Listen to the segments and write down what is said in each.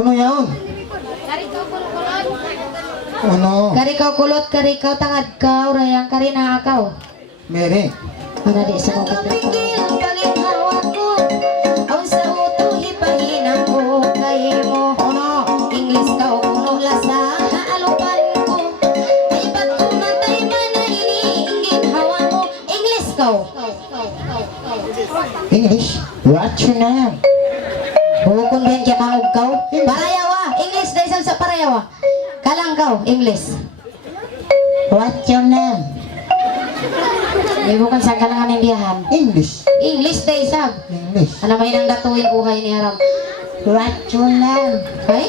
Ano yaon? Ano? Karikaw kulot, karikaw tangad ka, rayang karinakaw. Mere. Para di sa mga paghawa ko, ang sa uto hipahinang ko, kay mo, ano, English ka o kuno lasa, haalupan ko. Ay ba't kumatay man na iniinggit hawa mo, English ka o. English? What's your name? Bukon din kaya kang ugkaw. Parayawa, English dahil sa parayawa. Kalangkaw, English. What's your name? May bukan sa kalangan ng biyahan. English. English dahil sab. English. Ano may nang datuin uhay ni Haram. What's your name? Ay?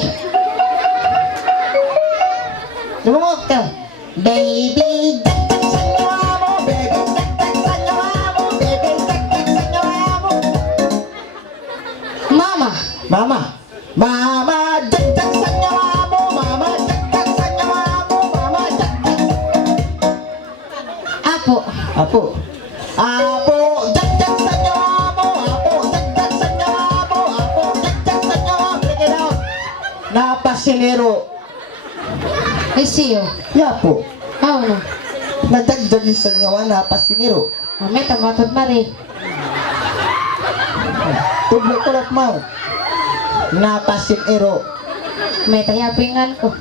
Lumok ka. Baby, dagdag sa nyawa mo. Baby, dagdag sa nyawa mo. Baby, dagdag sa nyawa mo. Mama. Mama. Mama, dagdag sa nyawa mo. Mama, dagdag sa nyawa mo. Mama, dagdag. Apo. Apo. Apo, dagdag sa nyawa mo. Apo, dagdag sa nyawa mo. Apo, dagdag sa nyawa mo. Break it out. Napasilero. Ay siyo. Yapo. Ano? Nadagdag sa nyawa, napasilero. May tamatod mari. Tudlo kulot mo. Napasilero. May tayapingan ko.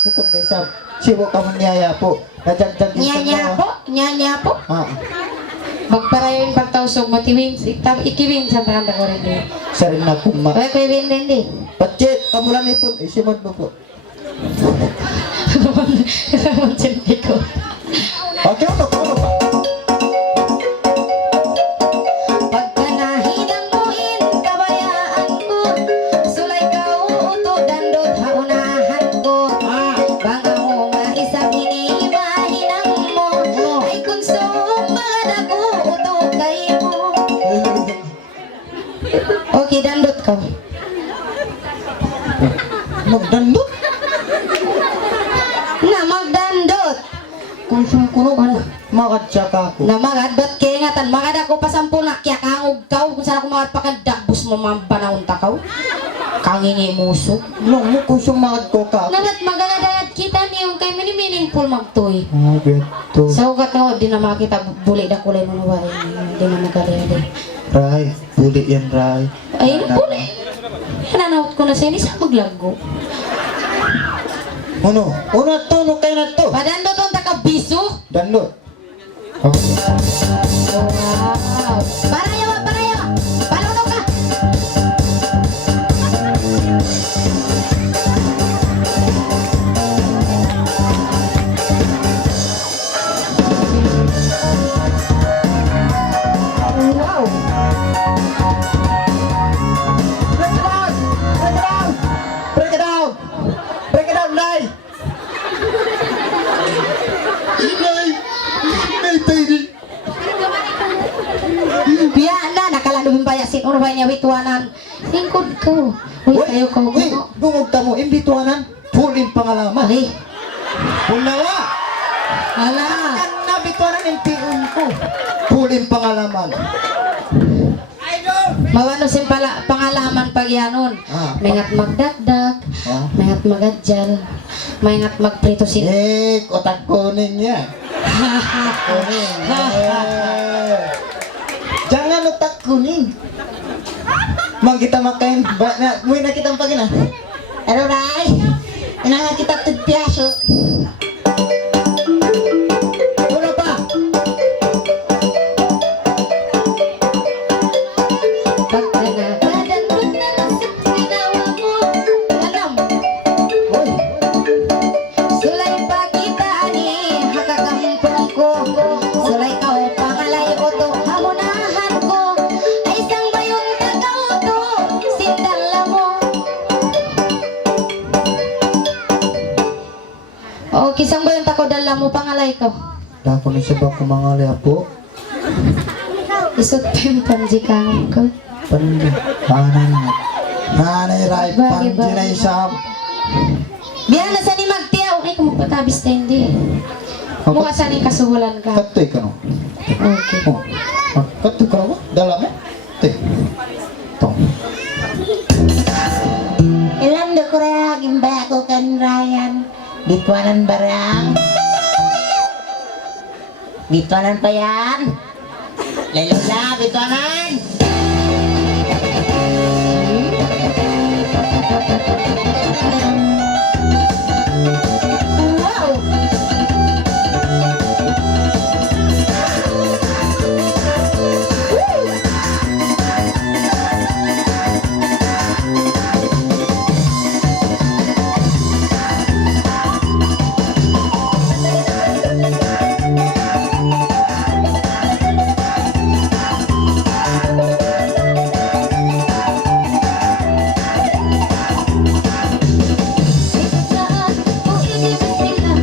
Hukom na isang siwo ka man niyaya po. Nadagdag sa Nyanya po. Nyanya po. Ah, Magparayon pagtausog matiwing. Ikiwing sa takanda ko rin din. sa rin na kuma. Ay, kuy win din di. Patsit, kamulan ipon. Isimod mo po. Kasama sindi ko. Okay, uno pa. Pagka nahinang muin, kabayaan ko. Sulay ka uuto, dandot haunahan ko. Banga mo nga isang iniibahinang mo. Ay kung sumad ako, uto kayo mo. Okay, dandot ka. Magdandot. Na magdandot. Kung kuno ka na. Makatsaka ko. Na magadot kaya ngatan, magad ako pasampul na kaya kangog kaw. Kung saan ako magpakadakbus mo mampanahon takaw. Kangingi muso. Long mo kung sumagad ko ka. Nanat magaladayat kita niyong kay meaningful magtoy. Ah, beto. Sa ugat na di na makita buli da kulay mo nawa. Di na magalayad. Ray, buli yan, Ray. Ay, buli. Nananawat ko na siya, hindi siya maglago. Uno at to, no kayo na to. Padando tong takabiso. Dandot. Oh. Wow. Parayawa, parayawa. Paluno ka. Wow. Break it out! Break it out! Break it out! Break it out, Ray! Ray! Ray, baby! Biya na, nakaladong bayasin. Ano ba niya wituanan? Lingkod ko. Uy, tayo ka. Uy, dungog ka mo, imbituanan. Pulin pangalaman. Ay, Punawa! hala. Ang nabituanan yung piun ko. Pulin pangalaman. Mawano sin pala pangalaman pag yanon. Mengat magdagdag, mengat magadyal, mengat magprito sin. Otak kunin niya. Kunin. Jangan otak kuning. Mang kita makain, mui na kita pagina. Ano Ray? Inanga kita tagpiaso. Uno pa. Pagka nakadandot na lang sa ginawa mo, alam, Hoy. sulay pa kita ani, hakakampong ko. Sulay ka o pangalay o to, hamunahan ko. Ay isang bayong tagaw to, sindala mo. O, kisang bayong tako dala mo, pangalay ko. Dako ni sebab ko mga liapo. Isot pimpang jikangan ko. Pandi. Panan. Nanay Ray, Bagi, panji na bagi. isam. Biyan na sa ni magtiyaw, ay kung magpatabis na hindi. Mukha sa ni kasuhulan ka. Katoy ka no. Okay. Oh. Katoy ka no. Dalam mo. Te. To. Bituanan pa yan. Lala, bituanan. Wow! Saat ku ini bismillah,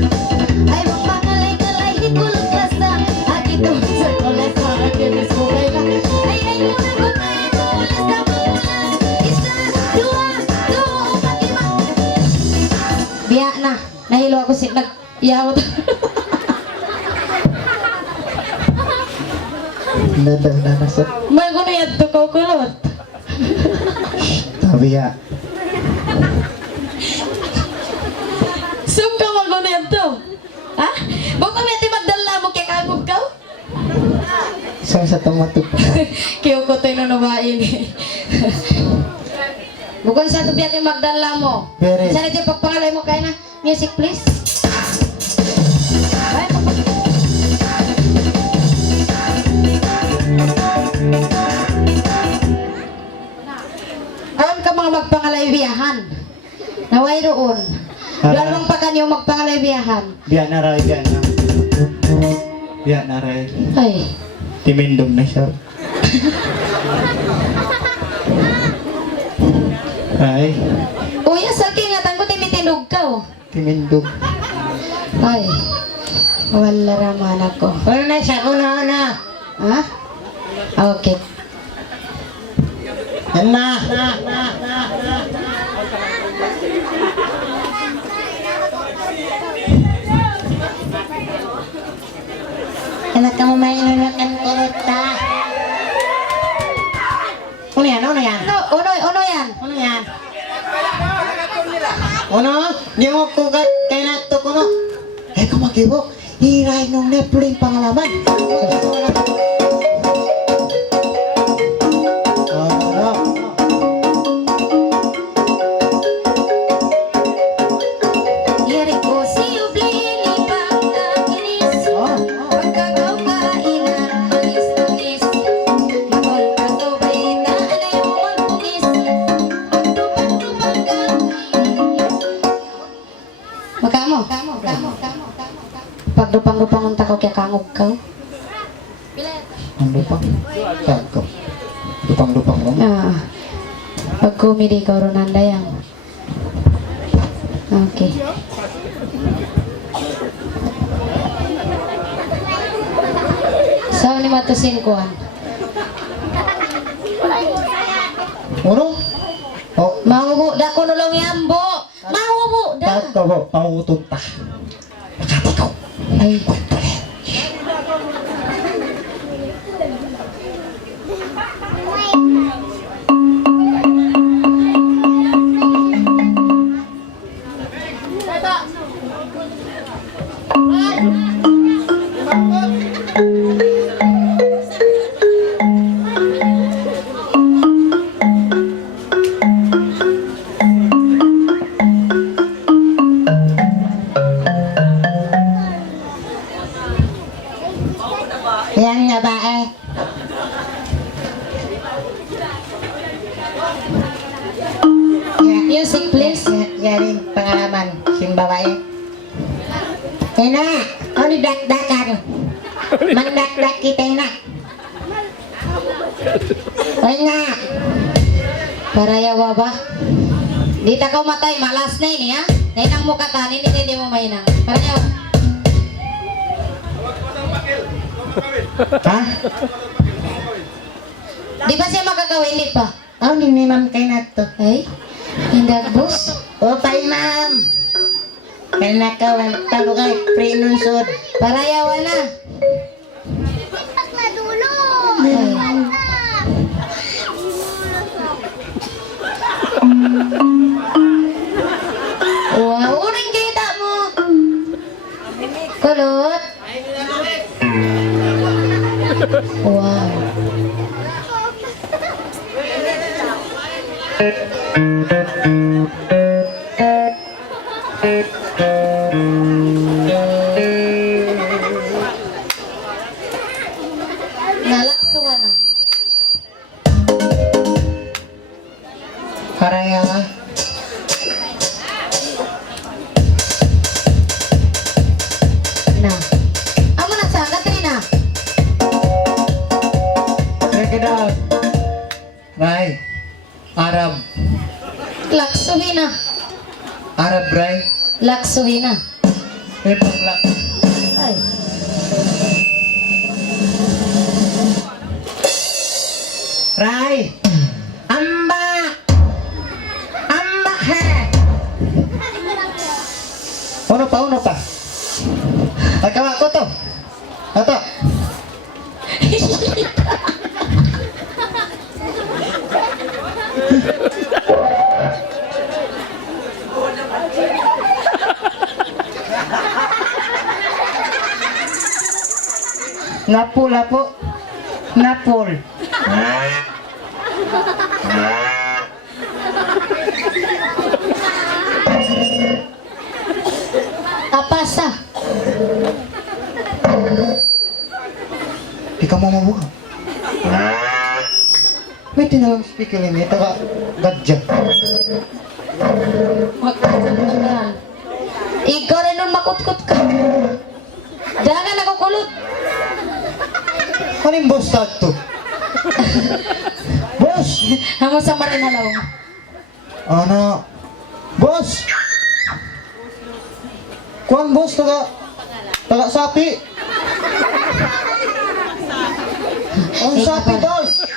ay mong mangalay-ngalay hikulog lasa. At ito sa kolas para kibis ko kailan. Ay muna ko na ikulas na mula. Isa, dua, upat, lima. Biya na, nahilo ako si nag-yawat. Nadang nanasap. May ko na yan to kulot. Tabi ya. Sum ka mo na yan to. Ha? Baka may ti magdala mo kaya kagog ka? Isang sa tomato. Kiyo ko tayo na nabain eh. Bukod sa tubiyak yung magdala mo. Very. Sana dyan pagpangalay mo kaya na. Music please. Ay, alam ka mga magpangalay biyahan. Naway roon. Lalong pa kanyo magpangalay biyahan. Biya na ray, biya na. Biya na ray. Ay. Timindog na siya. Ay, Uy, asal kayo nga tango timitinog ka oh. timindog. Ay. Wala raman ako. Ano na siya? Una. Ha? Okay. Yan na. Anak ka mo may inunakan kurita. Ano yan? Uno yan. Ano yan? Ano? Di mo kugat kay nato ko no. Eh kung mag-ibok, hiray nung nepling pangalaman. Yari ko si Ublini pagkakinis. Pagkagaw kainan, manis-manis. Magkagaw ba'y naanay mo magpugis. Pagtupag-tupag ka. Magkamo? Pagdupang-dupang unta ko kaya kangog ka. Ang lupang. Tagko. Lupang-lupang mo. Pag kumidi ka ron handayang. Okay. Saan ni matusin kuan? Ano? Oh, Mahubo, dako nulong yambo. Mahubo, da. tagko mo. Pangutong ta. Makati ko. Ay, Yan nga ba eh? music please. Yarin pengalaman sing babae. Ena, oh di dak-dakan. Mendak-dak kita enak. Ena, Para ya wabah. Di takaw matay, malas na ini ha. Nainang mo katanin, hindi mo mainang. Para ya. ha? Di ba siya makakawili pa? Oh, ni ma'am kay nato. Ay, hindi bus. Oh, pa ma'am. Kaya nakawan talo kay pre-nunsod. Para yawa na. Ay. Wow, unang kita mo. Kulot. Nalaksuhan na. Karaya nga. Na. Amo na sa Katrina. Check it out. Ray. Arab. Laksuhin na. Arab, Ray. Laksuhin na. Ipang lak. Ay. Ray. Amba. Amba he. Ano pa? Pagkawa ko to. Ato. Napul. Apasa. Di ka mo mabuha. May tinawag speaker ini, taga gadya. Magkakaroon. Ikaw rin nun makutkot ka. Jangan ako kulot. Ano yung boss to? Boss! Amo sa marinalaw. Ano? Boss! Kuan boss, taga sapi. Ang sapi, boss!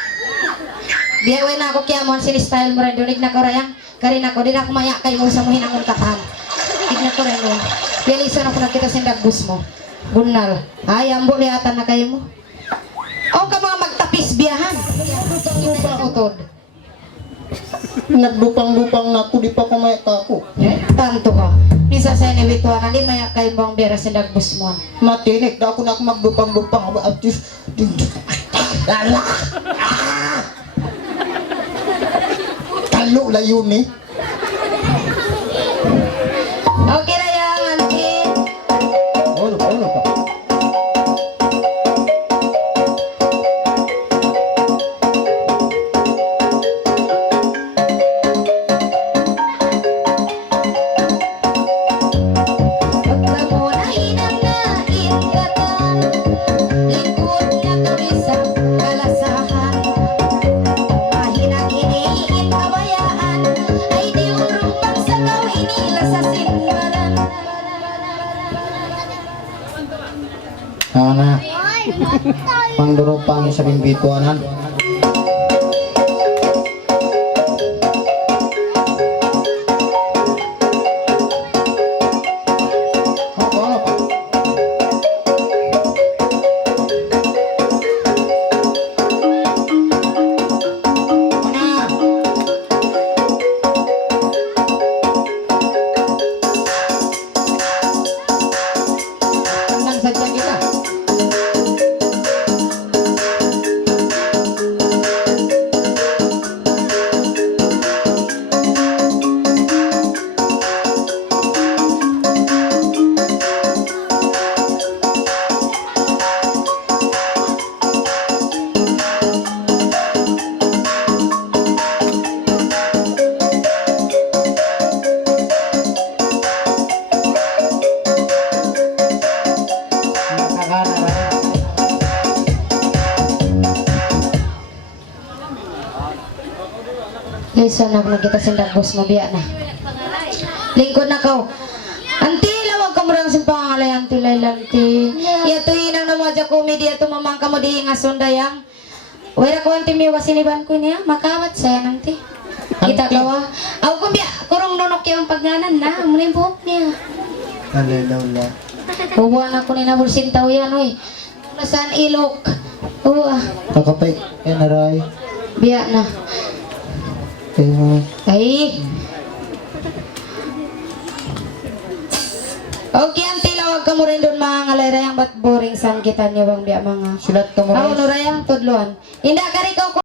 Biyawin na ako kaya mo ang sinistyle mo rin. Dunig na ko rin. Karin ako, din ako maya kayo mo sa muhin ang untakan. Tignan ko rin nun. Pialisan ako nakita sa dagbus mo. Bunal. Ay, ambo liyatan na kayo mo. O ka mga magtapis biyahan. Utod. Naglupang-lupang na ako, di pa kumaya ka ako. Tanto ka. Minsan sa inibituan, hindi maya kayo mo ang biyara sa dagbus mo. Matinik, na ako maglupang-lupang. At just... Lala! Talo layon eh. Okay na yan, auntie. Ano pa? Pagka mo na hinangain ka ta, likod na kami sa kalasahan. Mahinang iniin kabayaan, ay di urong pagsagaw inila sa simbalan. Ana. Pangduro pang sa bimbituanan. Ano pa? Nang sadya kita. Nakakana ba? Listen na kita sa dagbus mo biya na. Lingkod na ka. Auntie, lawag ka mo lang sa pangalay, auntie Lailanti. Yato inang na mo dya komedi, yato mamang ka mo di nga sundayang. Wala ko auntie miwa siniban ko niya, makawat saya auntie. Kita kawa. Aw ko biya, kurong nunok yung pagganan na, muna yung buhok niya. Alalaw. Huwag na ko ni nabulsin tao yan, oy. Nasaan ilok? Kakapay. Naray. Biya na. Kaya... Ay. Okay, auntie ilawag ka mo rin doon mga ngalayray ang ba't boring sang kita niyo bang biya mga. Silat ka mo. Ako, Nurayang, tudluan. Hindi, kari ko